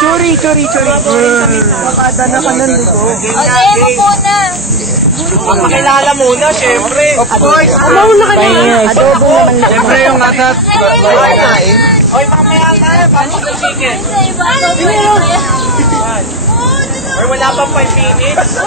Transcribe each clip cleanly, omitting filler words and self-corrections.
Churi. Makada na ka nandito. Okay, mo muna. Pakilala muna, syempre. Of course. Mauna ka na. Adobo naman lang. Syempre yung atat. Oy, mamaya na. Paano sa chicken? Or wala pang 5 minutes?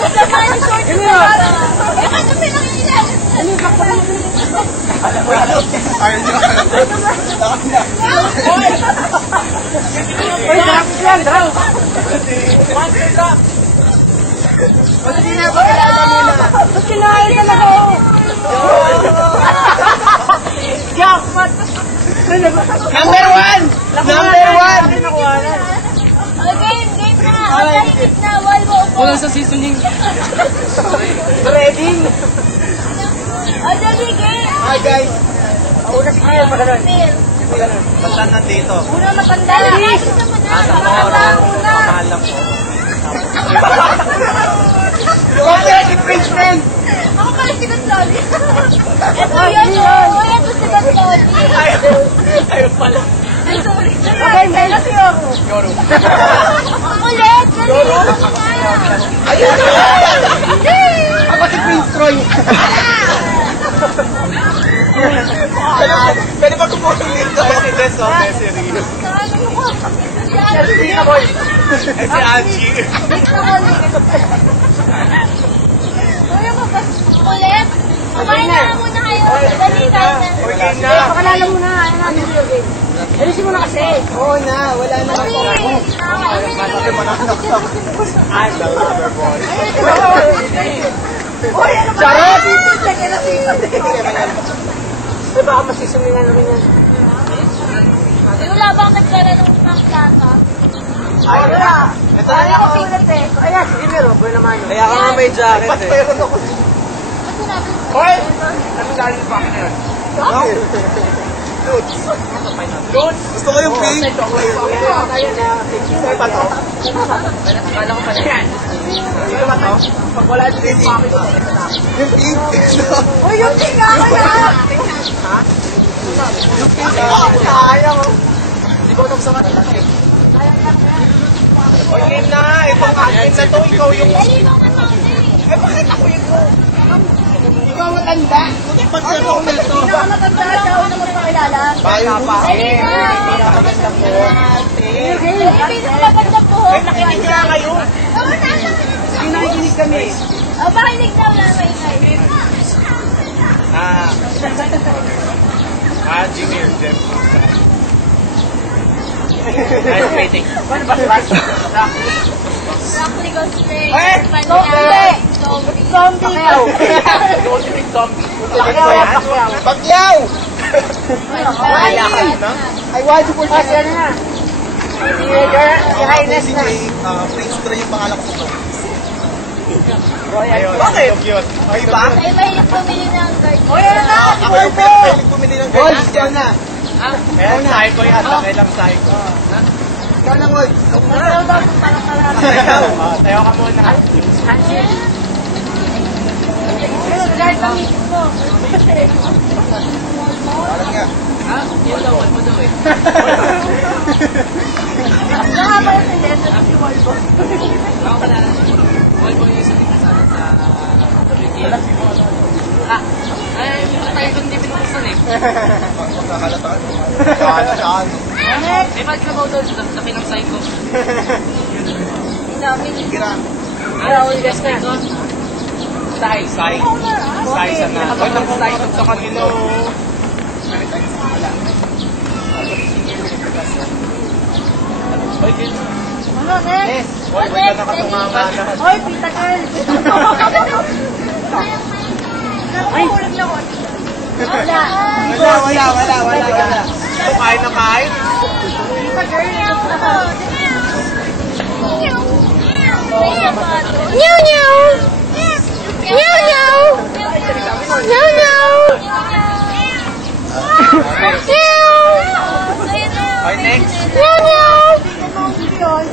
Number one! Game na! Game na! Wala sa seasoning. Ready? Dali, game! Hi guys. Una si Kiel, maganon. Basta nandito. Una matanda! Matanda una! Alam ko. Okay, si Prince Friend. Ako pala si Gatoli. Ito yun o! Ito si Gatoli. Ayaw pala. Sorry. Okay, may si Yoro. Ulit! Ayun! Ako si Prince Troy. Pwede ba kumulang dito? Si Des o Desiree? Si Aboy. Si Angie. Ulit! Kumain na muna kayo. Dali na. Okay na. Pakalala muna. Ano namin video game? Alisin mo na kasi. Oo na. Wala na lang ako. I'm the lover boy. Uy, ano ba? Charot! Ay, baka masisumi na namin yan. Wala bang nagkaroon ng kanta? Ay, wala. Ito na ako ulit eh. Ayan, sige meron. Buwan naman. Kaya ka nga may jacket eh. Meron ako. Hoy! Ano galing pa akin yun? Dudes! Gusto ko yung pink! Ay, pato. Akala ko pala yan. Sino ba to? Pag wala yung pink. Yung pink? Uy, yung pink nga kaya! Ha? Yung pink nga kaya mo. Hindi ko alam sa kanila. Hoy, game na! Itong akin na to, ikaw yung... Eh, bakit ako yung... Ikaw matanda. Pag ako nito. Matanda daw na magpakilala. Bayo pa. Pinaganda po. Eh, nakinig nga kayo. Hindi nakikinig kami. Makinig daw lang may ingay. Jimmy, Jeff. I'm waiting. Broccoli goes straight. Eh! Zombie. Zombie. Ultimate zombie. Pagyaw! Wala ka na? I want to put this in na. Si Highness na. Prince Troy yung pangalan ko. Bakit? Ay ba? Ay, mahilig bumili ng guard. O yan na! Si Volvo! Bumili ng Wolf, ikaw na. Ayan, sahay ko yan. Sakay lang sahay ko. Ikaw na, Wolf. Tayo ka muna. Guard ang isip mo. Alam nga. Yun daw, Volvo daw eh. Saka ba yung sindeto si Volvo? Ako pala. Volvo yung isa dito sa ay, tayo kung hindi pinuksan eh. Magkakalataan. Magkakalataan. May magkabaw doon sa pinang psycho. Gira. Ay, guys na doon. Sai sa na. Ay, nakusay sa kanila. Oy, kids. Ano, next? Oy, wala na katunganga na. Hoy, pita girl. Ay, kulang na ko. Wala. Ito, kain na kain. Pita girl. Meow meow. Meow meow. Meow meow. Oy, next. Meow meow. Oy,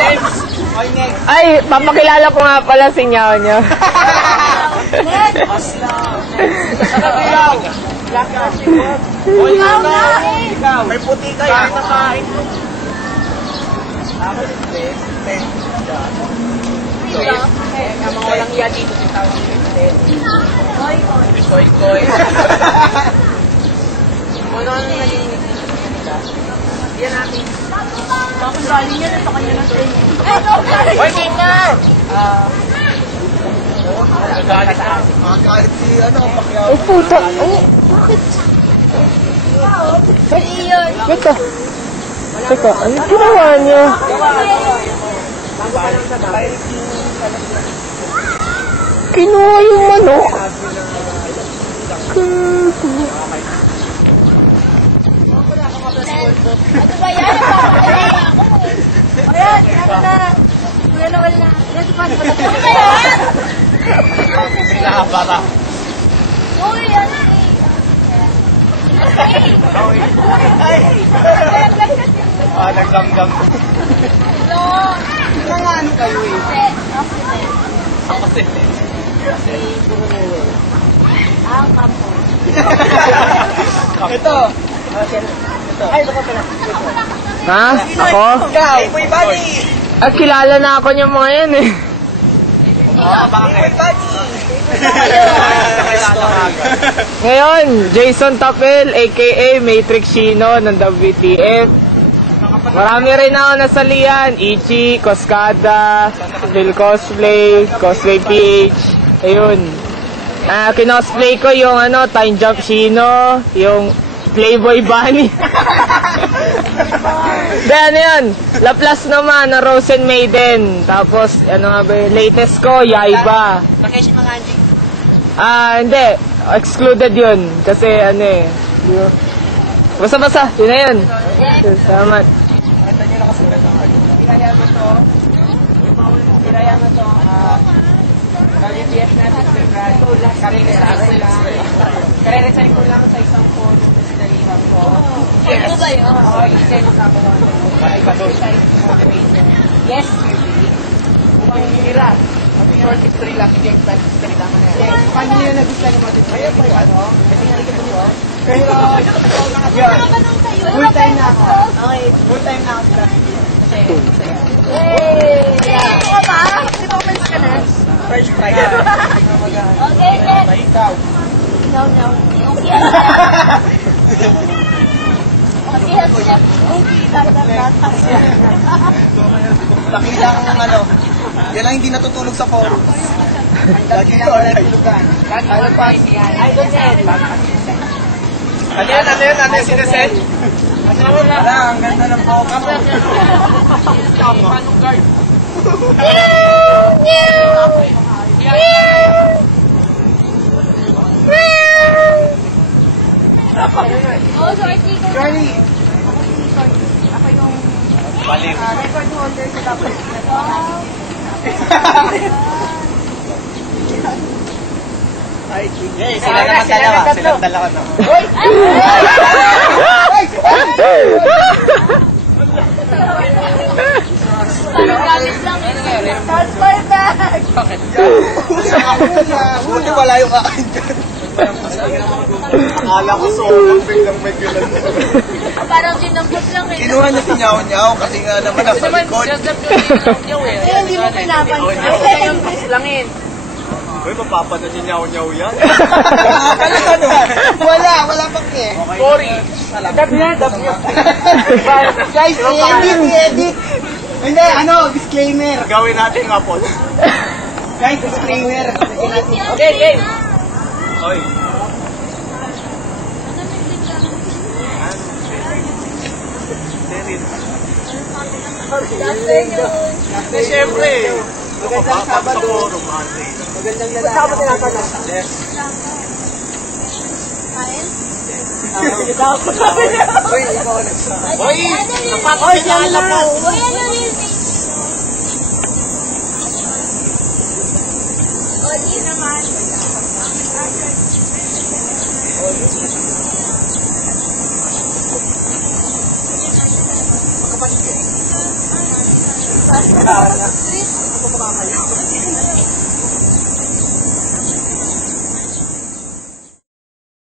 next. Oy, next. Ay, papakilala ko nga pala si Nyao Nyo. Oy, ikaw. May puti kayo. Kain na kain. Ako hindi. Ang mga walang iya dito si tawag hindi. Koy. Ano naging yan natin. Bakit galing yan? Ito kanya na train. Wait, na! Nagalit na. Magalit si Pacquiao. Ay, puta. Ay, teka. Teka, ano ginawa niya? Kinuha yung manok. Ano ba yan? Napapakalain ako. Ayan, ano na. Kuya Noel na. Ayan, si Paano. Ano ba yan? Pinahaba ka. Uy, ano eh. Naggamgam. Hello. Mga ano kayo eh. Kasi. Ang kampo. Ito. Ay, ito ka pala. Ha? Ako? Ikaw, Boy Buddy. Ah, kilala na ako yung mga yan eh. Bakit? Ngayon, Jason Tapel, aka Matrix Shino ng WTF. Marami rin ako nasalihan. Ichi, Koskada, Phil Cosplay, Cosplay PH. Ayun. Kinosplay ko yung Time Jump Shino, yung Playboy Bunny. Then, yan. Laplas naman na Rosen Maiden. Tapos, nga ba yung latest ko, Yaiba. Takeshi Manganji. Hindi. Excluded yun. Kasi, basta-basta. Yun na yun. Salamat. Piraya mo to. Kalipias natin sa Brad. Karere-sari ko lang sa isang photo na sinalihan ko. Ano ba yun? Oo, i-send ko ako. Yes, mukhang hirap. 43 lang, hindi ang kailangan na yan. Paano nyo nagustuhan yung mga Ayun po yung kasi hindi ko po. Pero, full time na ako. Okay, full time na ako. Yay! Ako ba? Di ba umalis ka na? Fresh fry. Okay, next. No. Okay. Okay, chef. Okay, dat. Laki lang ang yan lang hindi natutulog sa forum. Lagi na wala tulugan. I don't know. Ano yan sinesend? Wala, ang ganda ng boka mo. Manong guard. Oh, sorry, Chico. Journey. Ako yung Balik. record holder sa tapos na to. Ay, Hey, sila naman dalawa. Silang dalawa na. Galit lang. Transfer back! buti wala yung akin dyan. Akala ko sobrang biglang may gilan. Parang dinampot lang eh. Kinuha niya si Nyaw-Nyaw kasi nga naman nasa likod. Eh, hindi mo pinapansin. Langin. Uy, mapapanood si Nyaw-Nyaw yan. Wala pang eh. Sorry. Dab niya. Guys, i-edit. Hindi, disclaimer. Gawin natin nga po. Guys, disclaimer. Okay, game. Oy. Siyempre. Magandang Sabado. Magandang lalaki. Saan mo tinatanong? Yes. Sige daw. Uy, ikaw nagsabi. Oy! Oy, yan na. Uy, ano yun? O, di naman. Ah,